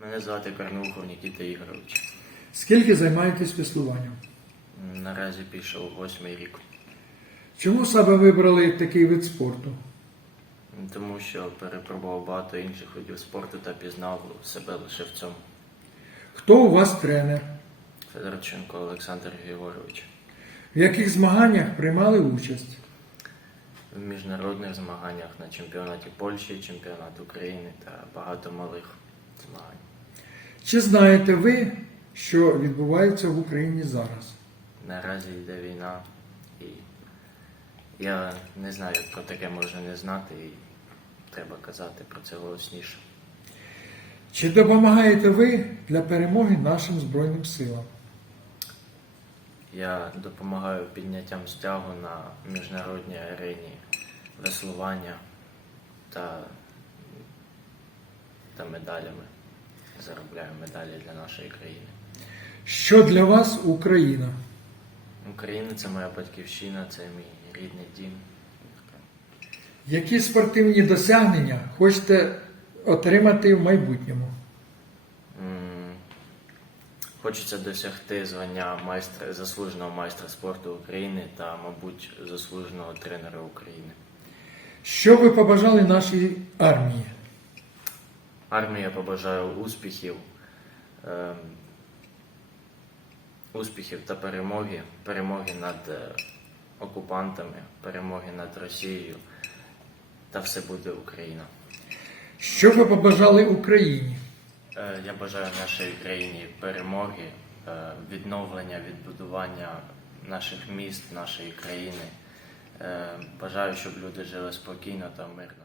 Мене звати Карнухов Нікіта Ігорович. Скільки займаєтесь веслуванням? Наразі пішов восьмий рік, Чому саме вибрали такий вид спорту? тому що перепробував багато інших видів спорту та пізнав себе лише в цьому. Хто у вас тренер? Федорченко Олександр Григорович. В яких змаганнях приймали участь? В міжнародних змаганнях на чемпіонаті Польщі, чемпіонат України та багато малих змагань. Чи знаєте ви, що відбувається в Україні зараз? Наразі йде війна, і я не знаю, про таке можна не знати, і треба казати про це голосніше. Чи допомагаєте ви для перемоги нашим Збройним силам? Я допомагаю підняттям стягу на міжнародній арені веслування та, та медалями. Заробляю медалі для нашої країни. Що для вас Україна? Україна це моя батьківщина, це мій рідний дім. Які спортивні досягнення хочете отримати в майбутньому? Хочеться досягти звання майстра заслуженого майстра спорту України та, мабуть, заслуженого тренера України. Що ви побажали нашій армії? Армії я побажаю успіхів, ем, успіхів та перемоги, перемоги над е, окупантами, перемоги над Росією, та все буде Україна. Що ви побажали Україні? Е, Я бажаю нашій країні перемоги, е, відновлення, відбудування наших міст, нашої країни. Бажаю, щоб люди жили спокійно та мирно.